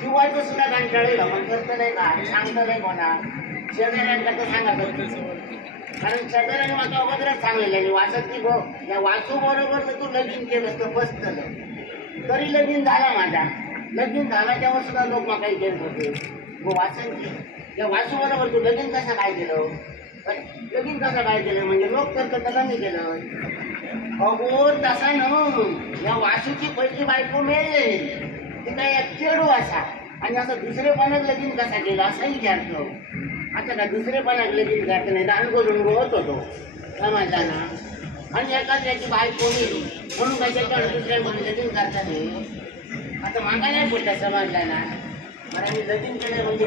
जीवाचं सुद्धा कंटाळलं म्हणत नाही का सांगत नाही कोणा शेजाऱ्यांना तर सांगत कारण शेजाऱ्याने माझा अगोदरच सांगलेलं वाचत की गो या वाचू बरोबर तर तू लगीन केलं तर बसत तरी लगीन झाला माझा लगीन झाला तेव्हा सुद्धा लोक मला काही केलं होते गो वाचन की या वाचू बरोबर तू लगीन कसं काय केलं लगीन कसं काय केलं म्हणजे लोक करतं त्याला मी केलं अगो तसा न या वासूची पहिली बायको मिळेल ते काय एक चेडू असा आणि असं दुसरेपणात लगीन कसा केला असाही विचारतो आता का दुसरेपणात लगीन करता नाही दान करून होत होतो समजला ना आणि एखाद्याची बायको मिळली म्हणून काय त्याच्यावर दुसऱ्यामध्ये लगीन करता नाही आता मागा नाही बोलता समजला ना मला मी लगीन केलं म्हणजे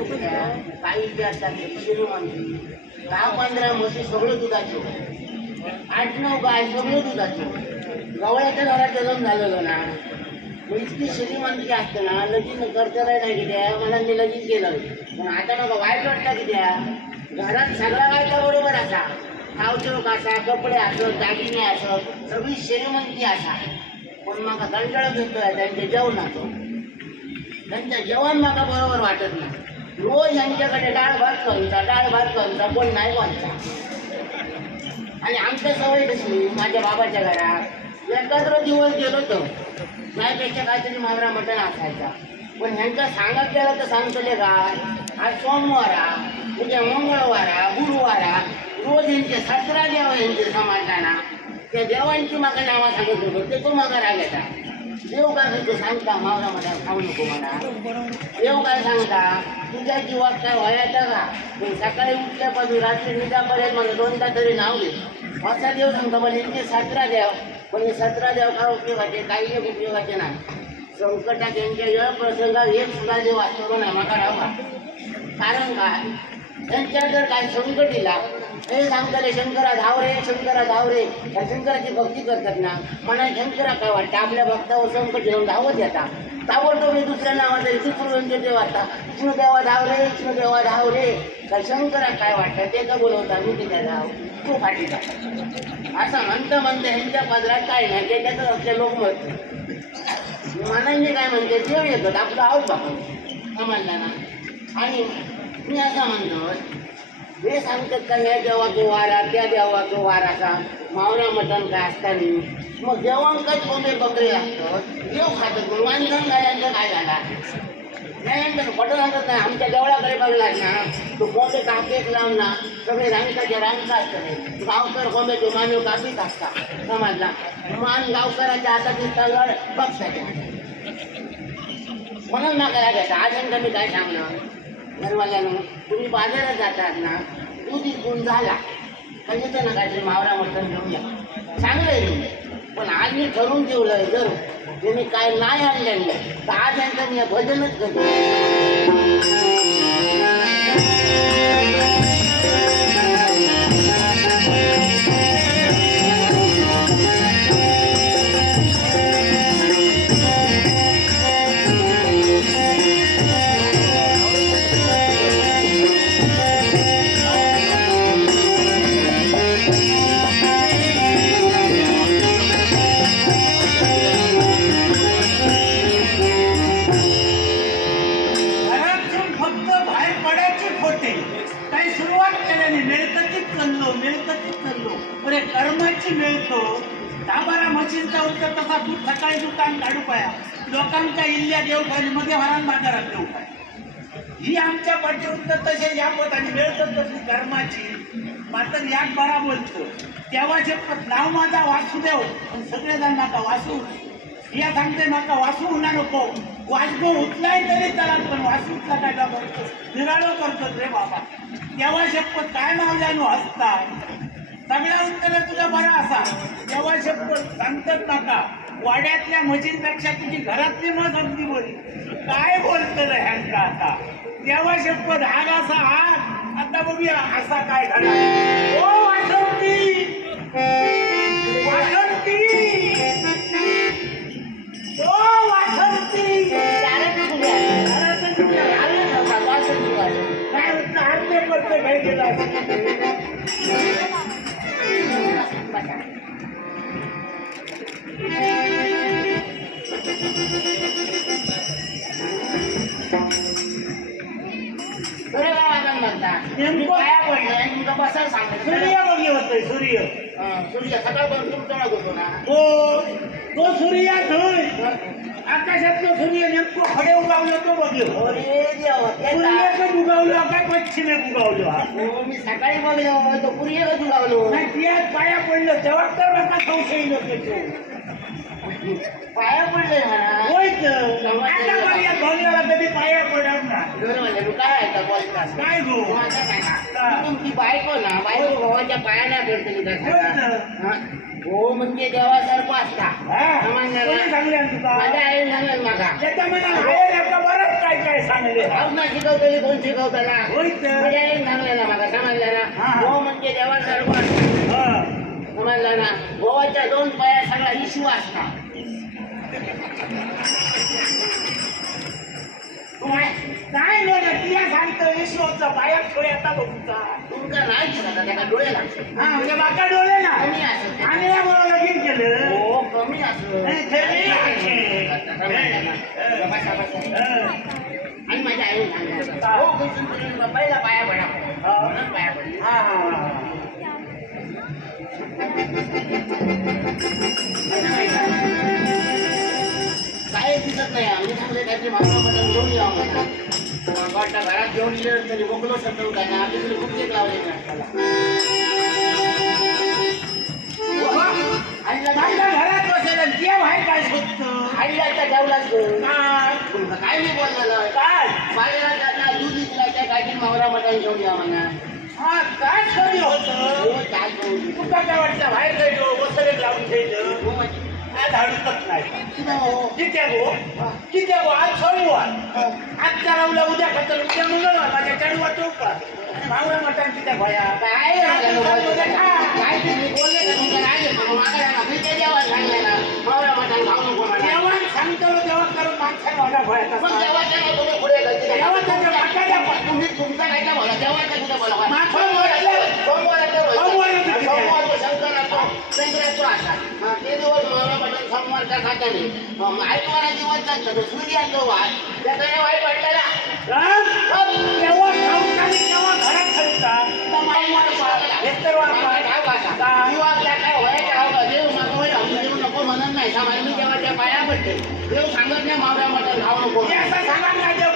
काही विचारतात श्रीमंती 10-15 म्हशी सगळं दुधाचे 8-9 गाय सगळं दुधाचे गवळ्याच्या घरात जन्म झालेलो ना इतकी श्रीमंती असते ना लगीन करता नाही की त्या मला मी लगीन केलं पण आता मग वाईट वाटतं की त्या घरात सगळा बायका बरोबर असा खावचोक असा कपडे असत दागिने असत सगळी श्रीमंती असा पण मग कंटाळा घेतोय त्यांचे जेवणाचं त्यांचं जेवण मला बरोबर वाटत नाही रोज यांच्याकडे डाळ भात कोणता कोण नाही कोणता आणि आमच्या सवय कशी माझ्या बाबाच्या घरात एकत्र दिवस गेलो तर त्यापेक्षा काहीतरी मावरा मटण असायचा पण ह्यांचा सांगत गेलं तर सांगतले काय आज सोमवारा उद्या मंगळवारा गुरुवारा रोज यांचे 17 देव यांचे समाजाना त्या देवांची मागा नावा सांगत होतो ते तो मागा रागायचा देव काय म्हणतो सांगता मावरा मटण खाऊ नको म्हणा देव काय सांगता तुझ्या जीवात काय व्हायचं का पण सकाळी उठल्यापासून रात्री निदापर्यंत मला 2दा तरी नाव घे असा देव सांगता पण यांचे 17 देव पण हे 17 देव का उपयोगाचे काही एक उपयोगाचे नाही संकटात यांच्या वेळ प्रसंगात एक सुद्धा देव असतो ना माका राहा कारण काय त्यांच्या जर काय संकट दिला हे सांगताले शंकरा धावरे त्या शंकराची भक्ती करतात ना म्हणा शंकरा काय वाटतं आपल्या भक्तावर संकट येऊन धावत येतात ताबडतोब दुसऱ्या नावाचा विष्णू देव आता विष्णुदेवा धावरे त्या शंकरा काय वाटतं ते का बोलवता मी तिथे धाव तू फाटी जा असं म्हणतं ह्यांच्या पदरात काय नाही त्याच्यातच आपले लोक म्हणतो मनाने काय म्हणते देव येतात आपलं आऊट बापू समजला ना आणि मी असं म्हणतो हे सांगतात का ह्या देवाचो वारा त्या देवाचो वाराचा मावरा मटण काय असताना मग देवांकच कोंबे बकरी लागतं देव खातात पण माणसं गायांचं काय झाला नाही पटत सांगत नाही आमच्या देवळाकडे बघला ना तो कोंबे कापेक लावून ना सगळे रांगकाच्या रांगका असतात गावकर कोंबे तो मानव कापीत असतात समजला मान गावकराच्या हातातील तलवार बघताच्या म्हणून ना करा घ्यायचा आज मी काय सांगणार घरवाल्यानं तुम्ही बाजारात जातात ना दूध इकून झाला म्हणजे ना काहीतरी मावरा मटण घेऊन या चांगलं पण आज मी ठरवून ठेवलं जर तुम्ही काय नाही आणलं तर आज यांचं मी भजनच करतो कर्माची मिळतो 10-12 म्हशींचा उत्तर तसा दूध सकाळी दुकान काढू पाया लोकांच्या इल्ल्या देवखानीमध्ये हरान बाजारात देऊ पाया ही आमच्या पाठी उत्तर तसे या पदाने मिळतात तशी कर्माची मात्र यात बरा बोलतो तेव्हाचे नाव माझा वासुदेव पण सगळेजण नाका वासू या सांगते माका वासू होणार नको वासगो उचलाय तरी त्याला पण वासू उचला काय करतो निराळो करतो रे बाबा तेव्हा शपथ काय नाव जाणू हसता सगळ्या उत्तर तुझा बरा असा तेव्हा शपथ सांगतात नाका वाड्यातल्या म्हशींपेक्षा तुझी घरातली म्हस अगदी बोली काय बोलतो रे ह्यांका आता तेव्हा शपथ हाग असा हाग आता बघूया असा काय घडा ओ वासंती वासंती ओ वासंती काय होतं अर्धे पडतं काय गेला सूर्य बघी होतोय सूर्य सूर्य सकाळपासून तुमचा होतो ना तो सूर्य धुय आकाशातलं सूर्य नेमकं खडे उगावलं तो बघलो अरे देवा सूर्याचं उगावलं काय पश्चिमेक उगावलं हा मी सकाळी बघलो तो पुरी कसं लावलो नाही तियात पाया पडलं तेव्हा तर नका संशय नको पाया पडले म्हणा होय तर आता बघ या भोंग्याला कधी पाया पडत ना म्हणजे काय आहे का बोलतास काय गो माझं सांगा तुमची बायको ना बायको भावाच्या पायाला पडते हो म्हणजे देवासारखं असता चांगले तुका माझ्या आई सांगेल मागा त्याच्या मनात बरंच काय काय सांगले भावना शिकवतली कोण शिकवताना होय तर माझ्या आई सांगले ना मागा समजलं ना हा. हो म्हणजे देवासारखं असता समजलं ना गोवाच्या दोन पाया सगळा इशू असता काय नाही तिया सांगतो विश्वचा पायात थोडे आता बघूचा तुमका नाही दिसत त्याला डोळे लागतात हा म्हणजे बाका डोळे ना कमी असत आणि यामुळे लगीन केलं हो कमी असत नाही, खरी आहे. आणि माझ्या आई सांगितलं हो कुसून तुम्ही पहिला पाया पडा म्हणून पाया पडला हा काय दिसत नाही आम्ही सांगले त्याची मागणं मटण घेऊन यावं म्हणा वाटतं घरात घेऊन ये तरी बोकलो शकतो का नाही आम्ही तरी खूप लावले माझ्या घरात बसेल देव आहे काय शोधतो आईला जेवलाच काय काय नाही बोललेलं काय माझ्या त्यांना दूध विकला त्या काय मावरा मटण घेऊन या म्हणा हा काय खरी होतं हो काय करू तुका काय वाटतं बाहेर जायचो बसले लावून घ्यायचं हो म्हणजे आज हडकत नाही हो किती गो आज सोमवार आज चालवलं उद्या खातर उद्या मंगळवार माझ्या चालू चौका भावरा मटण किती भया काय काय तुम्ही बोलले का तुमचं नाही घेतो मागा ना मी ते जेवण सांगलं ना मावरा मटण खाऊ नको म्हणा जेव्हा सांगतो तेव्हा करून मागच्या भावना भया मग जेव्हाच्या नाही तुम्ही पुढे घालते जेव्हाच्या त्या मागाच्या तुम्ही तुमचा काय काय बोला जेव्हाच्या कुठे बोला सोमवार सोमवार शंकराचा शंकराचा असा ते दिवस मावरा मटण सोमवारच्या खात्याने आयतवारा दिवस जातो सूर्याचं वाट त्याचा वाईट वाटलेला तेव्हा खाऊन तेव्हा घरात खायचा नको म्हणत नाही सामान मी तेव्हा त्या पाया पडते देव सांगत नाही मावळ्या मटण खाऊ नको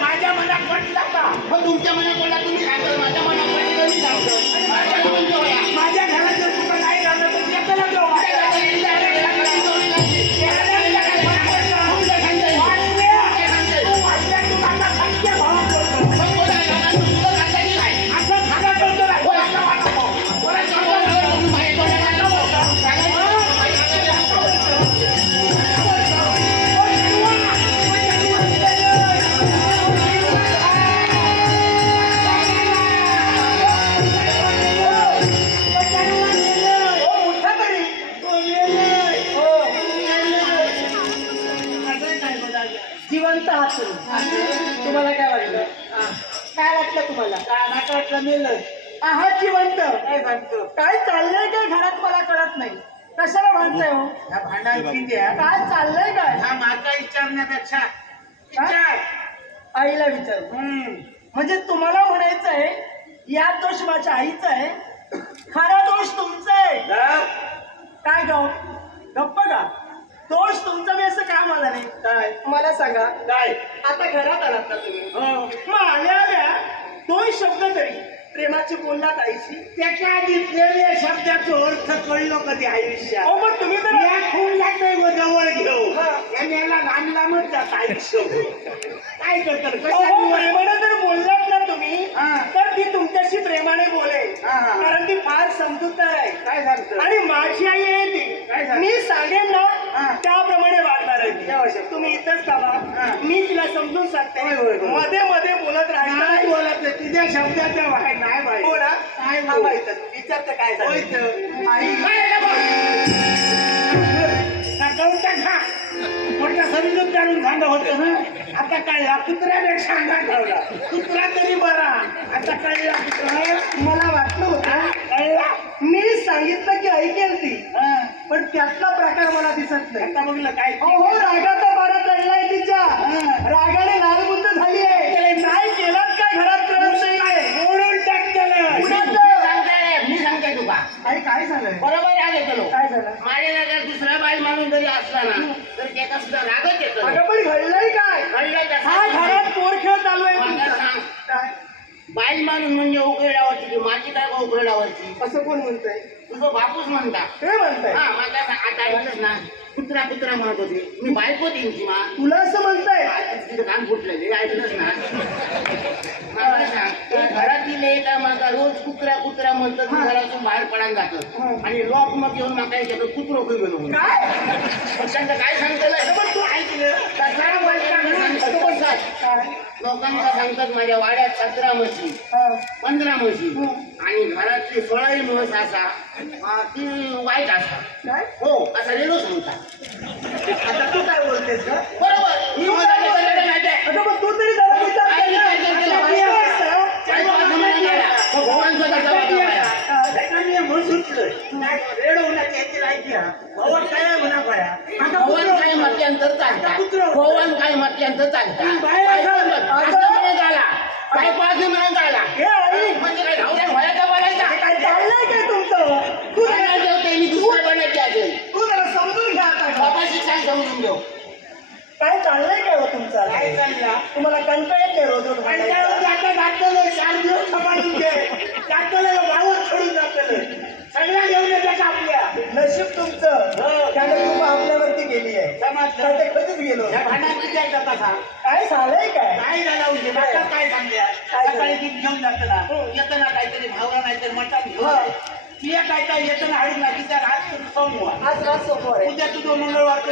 माझ्या मनात पडला का मग तुमच्या मनात पडला तुम्ही सांगतो माझ्या मनात पडलं मी सांगतो माझ्या घरात जर तुला नाही राहिलं तर एकाला जाऊ जिवंत आहात तुम्ही तुम्हाला काय वाटलं काय वाटलं तुम्हाला काय वाटलं मेलं आहात जिवंत काय सांगतो काय चाललंय काय घरात मला कळत नाही कशाला भांडताय हो ह्या भांडण किती आहे काय चाललंय काय हा माका विचारण्यापेक्षा विचार आईला विचार म्हणजे तुम्हाला म्हणायचं आहे या दोष माझ्या आईचा आहे खरा दोष तुमचा आहे काय गाव गप्प का दोष तुमचा मी असं काम आला नाही काय मला सांगा काय आता घरात आलात ना तुम्ही हो मग आल्या आल्या दोन शब्द तरी प्रेमाची बोललात आईशी. त्याच्या आधी प्रेम या शब्दाचा अर्थ कळलो कधी आयुष्यात. अहो पण तुम्ही तर या खून लागतोय व जवळ घेऊ हा. आणि याला लांब लांबच जात आयुष्य काय करतात अहो, प्रेमाने जर बोललात ना तुम्ही हा. तर ती तुमच्याशी प्रेमाने बोलेल. हा. कारण ती फार समजूतदार आहे. काय सांगतो आणि माझी आई आहे ती. काय सांगतो? मी सांगेन ना हा. त्याप्रमाणे वागणार आहे ती. त्यावेळेस. तुम्ही इथंच थांबा. हा. मी तिला समजून सांगते. होय, होय, होय. मध्ये मध्ये बोलत राहायचं नाही नाही. बोलत नाही. तुझ्या शब्दाच्या बाहेर नाही बाई हो ना काय बोल. थांबा इथं. विचारतं काय होय झालं. तर. आई काय आहे ना गवत खा मोठा समजून काढून झालं होतं ना. आता कळला कुत्र्यापेक्षा अंगा ठेवला. कुत्रा तरी बरा. आता कळला कुत्रा मला वाटलं होतं कळला. मी सांगितलं की ऐकेल ती हा. पण त्यातला प्रकार मला दिसत नाही. आता बघलं काय हो रागाचा बारा चढलाय तिच्या. हा. रागाने लालबुंद झाली आहे. नाही केलात काय घरात कळत नाही. मोडून टाकलं. कुणाचं? मी सांगते तुका आई काय झालंय. बरोबर राग येतो काय झालं. माझ्या जर दुसरा बाई माणूस जरी असला ना तर त्याचा सुद्धा रागच येतो अगं पण घडलंय काय. कळलं हा घरात पोर खेळ चालू आहे मला तुमचा. सांग काय? बाई माणूस म्हणजे उकरड्यावरची की माझी काय का उकरड्यावरची असं कोण म्हणतंय. तुझं बापूच म्हणता ते म्हणताय. हा माझा आता ऐकलंच ना कुत्रा कुत्रा म्हणत होते मी बायको त्यांची मा तुला असं म्हणताय. तिथं कान फुटलेले ऐकलंच ना मला सांग त्या घरातील एका माझा रोज कुत्रा कुत्रा म्हणतं तू घरातून बाहेर पडायला जातं आणि लॉक मग घेऊन माका येतं कुत्रो काही गेलो म्हणून. काय. मग त्यांचं काय सांगतं पण तू ऐकलं कसा सांगतो बसतात काय. लोकांना सांगतात माझ्या वाड्यात 17 म्हशी हा. 15 म्हशी आणि घरातली 16 म्हस असा ती वाईट असतात काय. हो असं रेलो सांगतात आता तू काय बोलतेस का. बरोबर मी मला ते करायला माहिती आहे. अगं पण तू तरी जरा विचार काय कर ना. विचार केला? माहिती असतं. काय तो असं म्हणायला लागला. तो भगवानचा कसा वागा पाया. भगवान काय म्हटल्यानंतर चालतात भगवान काय म्हटल्यानंतर चालतात काय पाहिजे म्हणून झाला हे आई म्हणजे काय नवऱ्या भयाचा बोलायचा काय चाललंय काय तुमचं. तू काय नाही जेवते मी दुसरं बनायची असेल तू जरा समजून घ्या आता का. बापाशी सांग समजून घेऊ काय चाललंय काय हो तुमचं. काय चालला तुम्हाला कंटाळ येते रोज रोज भांडायचा? सगळ्या घेऊन येतात आपल्या नशीब तुमचं त्याने खूप आपल्यावरती गेली आहे. समाजला ते कधीच गेलो. या भांडणात जायचं कसा काय झालंय काय. काय झाला म्हणजे आता काय सांगल्या सकाळी दूध घेऊन जातं ना येतं ना काहीतरी भावरा नाहीतर मटण घेऊन तिया काय येतं ना हळून लागली त्या आज सोमवार आज रात सोमवार आहे. उद्या तुझं मंगळवार आज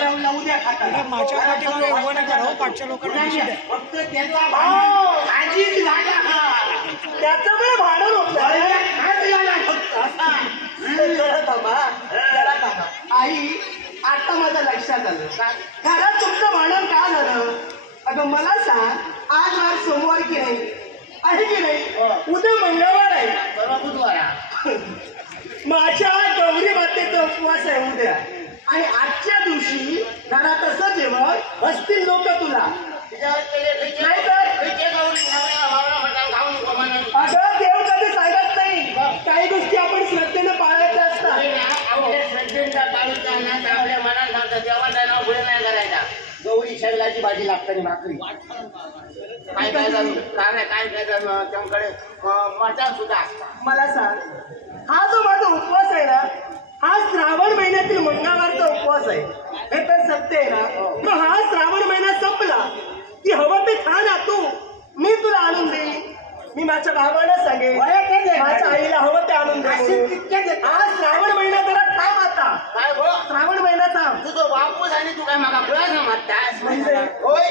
राहून उद्या खाता माझ्या पाठीमागे उभं नका राहू, पाठच्या लोकांना दिसू द्या. फक्त त्याचा भाव आजीच झाला त्याचं पण भांडण होत हात झाला फक्त असा आई आता माझं लक्षात आलं. घरात तुमचं भांडण का झालं. अगं मला सांग आज वार सोमवार की नाही आहे की नाही. उद्या मंगळवार आहे. परवा बुधवार माझ्या गौरी मातेचा उपवास आहे उद्या. आणि आजच्या दिवशी घरात असं जेवण बसतील लोक तुला. नाही तर अगं देव कधी सांगत नाही. काही गोष्टी आपण श्रद्धेनं पाळायच्या असतात. आपल्या मनात सांगतात देवाचं नाव पुढे नाही करायचा. गौरी शैलाची भाजी लागताना भाकरी काय काय झालं काय झालं त्यांकडे मटण सुद्धा असतात. मला सांग हा जो माझा उपवास आहे ना हा श्रावण महिन्यातील मंगळवारचा उपवास आहे. हे तर सत्य आहे ना. मग हा श्रावण महिना संपला की हवं ते खा ना तू. मी तुला आणून देईन. मी माझ्या भावाला सांगेन माझ्या आईला हवं ते आणून दे. हा श्रावण महिना जरा थांब आता. काय गो श्रावण महिना थांब. तुझं बापूस आणि तू काय मागा खुळा मागतास म्हणजे? होय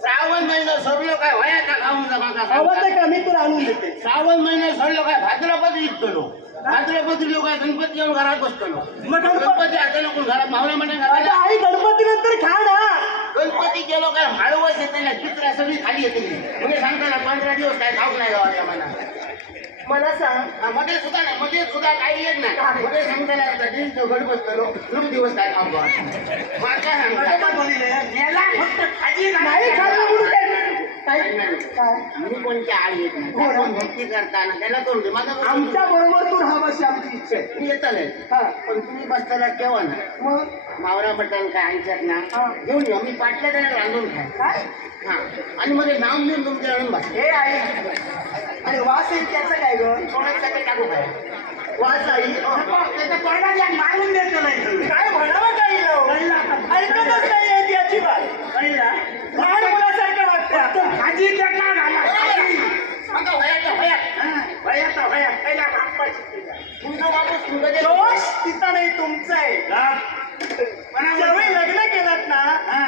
श्रावण महिना सरलो काय वयाचा खाऊन जा मागा हवं सांगतात. ते का मी तुला आणून देते. श्रावण महिना सरलो काय भाद्रपद विकतलो भाद्रपद लोक काय गणपती येऊन घरात बसतलो मग गणपती आता नको घरात मावळ्या म्हणून अगं घराला आई गणपती नंतर खा ना. गणपती गेलो काय माळवस येते ना चित्र सगळी खाली येते म्हणजे सांगता ना 15 दिवस काय खाऊ नाही गावाच्या मना मला सांग मध्ये सुद्धा काही येत नाही मध्ये सांगता नाही गड बसतलो 3 दिवस काय खाऊ मला काय सांगता याला फक्त खाजी नाही खाल्लं म्हणून काय काय मी कोणत्या आळ येत नाही त्या कोण भक्ती करताना त्याला करून दे माझा आमच्या बरोबर तू राहावं आमची इच्छा आहे. मी येतले हा पण तुम्ही बसताना केव्हा ना मग मावरा मटण काय आणतात ना हा. घेऊन या मी पाटल्या त्याला रांधून खाय काय हा आणि मध्ये नाव घेऊन तुमच्या आणून बस हे आई आणि वास येईल त्याचं काय ग सोन्यासाठी टाकू काय वास आई त्याच्या तोंडात एक मारून देतो नाही काय म्हणावं काही ऐकतच नाही येत याची बात लहान मुलासारखं वाटतं माझी बेटा घाला अगं वयाचं वयात भयाचा भया पहिला बाप्पाची पूजा. तुझं बाबूस तुझं जे दोष तिचा नाही तुमचा आहे ज्यावेळी लग्न केलं ना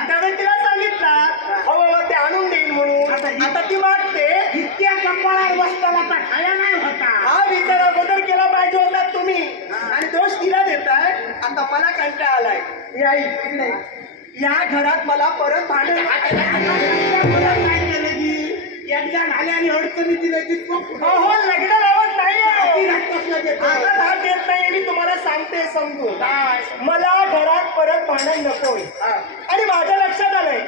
त्यावेळी तिला सांगितलं हो ते आणून देईन म्हणून आता ती मागते इतक्या कपाळावर बसताना आता खाया नाही होता हा विचार अगोदर केला पाहिजे होता तुम्ही आणि दोष तिला देताय आता मला कंटाळा आलाय ही आई इकडे या घरात मला परत भांडण काय केलं की एकदा झाल्याने अडचणी दिलं की हो लग्न लावत नाही देतो आता धाक देत नाही मी तुम्हाला सांगते समजून मला घरात परत भांडण नकोय आणि माझ्या लक्षात आलंय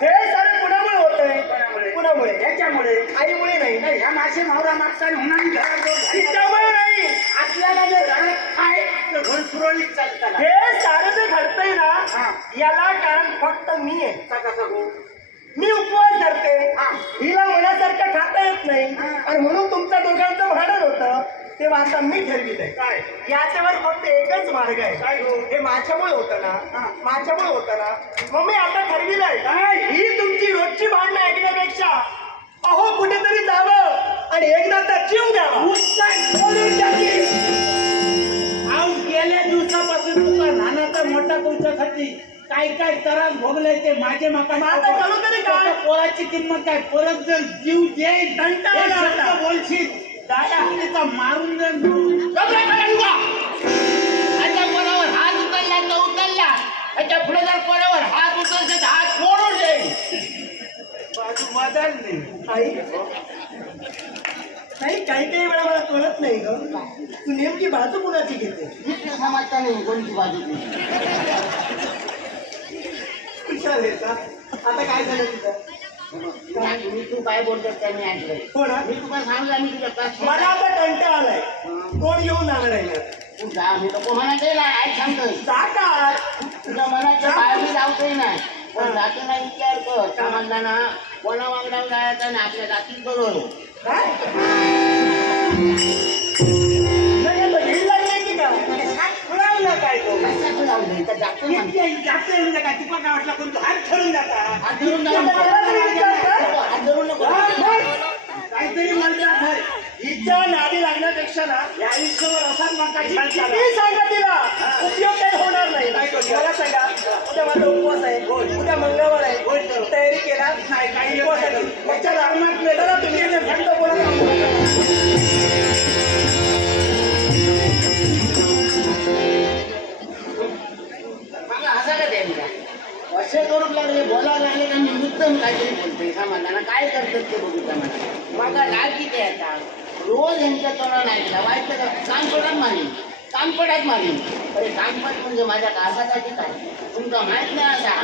हे सारे कुणामुळे होतंय कुणामुळे याच्यामुळे आईमुळे नाही ह्या मासे मावरा मागताना होणार घरात तिच्यामुळे नाही आपल्याला जे घरात आहे ते घर सुरळीत चालताना हे सारं जे घडतंय ना याला कारण फक्त मी आहे मी उपवास धरते हिला मनासारखं खाता येत नाही आणि म्हणून तुमच्या दोघांचं भांडण होतं तेव्हा आता मी ठरविलंय काय याच्यावर फक्त एकच मार्ग आहे हे माझ्यामुळे होतं ना माझ्यामुळे होतं ना मग मी आता ठरविलंय ही तुमची रोजची भांडणं ऐकण्यापेक्षा अहो कुठेतरी जावं आणि एकदा तर जीव द्यावा आज गेल्या दिवसापासून तुला लहानाचा मोठा तुमच्यासाठी काय काय त्रास भोगले ते माझे माका आता करू तरी काय? त्याच्या पोराची किंमत काय परत जर जीव देईल कंटाळा हे शब्द आला. बोलशील दाया हत्तीचा मारून जर त्याच्या पोरावर हात उचलला तो उचलला त्याच्या पुढे जर पोरावर हात उचलते तर हात फोडून देईल बाजू बदलली आई नाही काही वेळा मला कळत नाही ग तू नेमकी बाजू कुणाची घेते जिथे समाजता नाही कोणती बाजू विचार का आता काय झालं तुझं मी तू काय बोलतोस त्या मी ऐकलंय हो ना मी तुम्हाला सांगलं मी तुझ्या प्रश्न मला आता कंटाळा आलाय कोण घेऊन जाणार आहे तू जा मी नको म्हणत गेला ऐक सांगतोय साकार तुझ्या मनाच्या बाहेर मी जाऊतही नाही पण जातीला विचार कर समाजाना कोणा वागडावर जायचं नाही आपल्या जातीत बरोबर काय नाही आता भीड लागली की काय खुळावलं काय तो कशाचं लावलं तर जातो ना जास्त म्हणजे काय तुका काय वाटलं कोण हात ठरून जाता हात धरून त्याला तरी विचार कर. हात धरून नको काहीतरी म्हणतात हिच्या नादी लागण्यापेक्षा ना या आयुष्यावर असाच माका छान किती चालला. सांगा तिला उपयोग काही होणार नाही मला सांगा उद्या माझा उपवास आहे उद्या मंगळवार आहे तयारी केला नाही काही उपवासाची मगच्या धर्मात चला तुम्ही थंड मला हसायला द्यायला असे करून लागले बोलायला लागले का मी मुद्दम काहीतरी बोलतोय समाजाला काय करतात ते बघू त्या मला माझा राग किती आता रोज यांच्या तोंडावर ऐकला वाईट तर कानपडात मारीन कानपडात मारीन अरे कानपड म्हणजे माझ्या कासासाठी काय तुमचा माहित नाही असा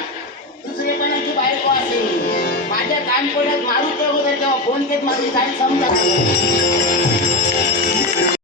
दुसरेपणाची बायको असेल माझ्या कानपडात मारूच्या अगोदर तेव्हा फोन घेत माझी काय समजा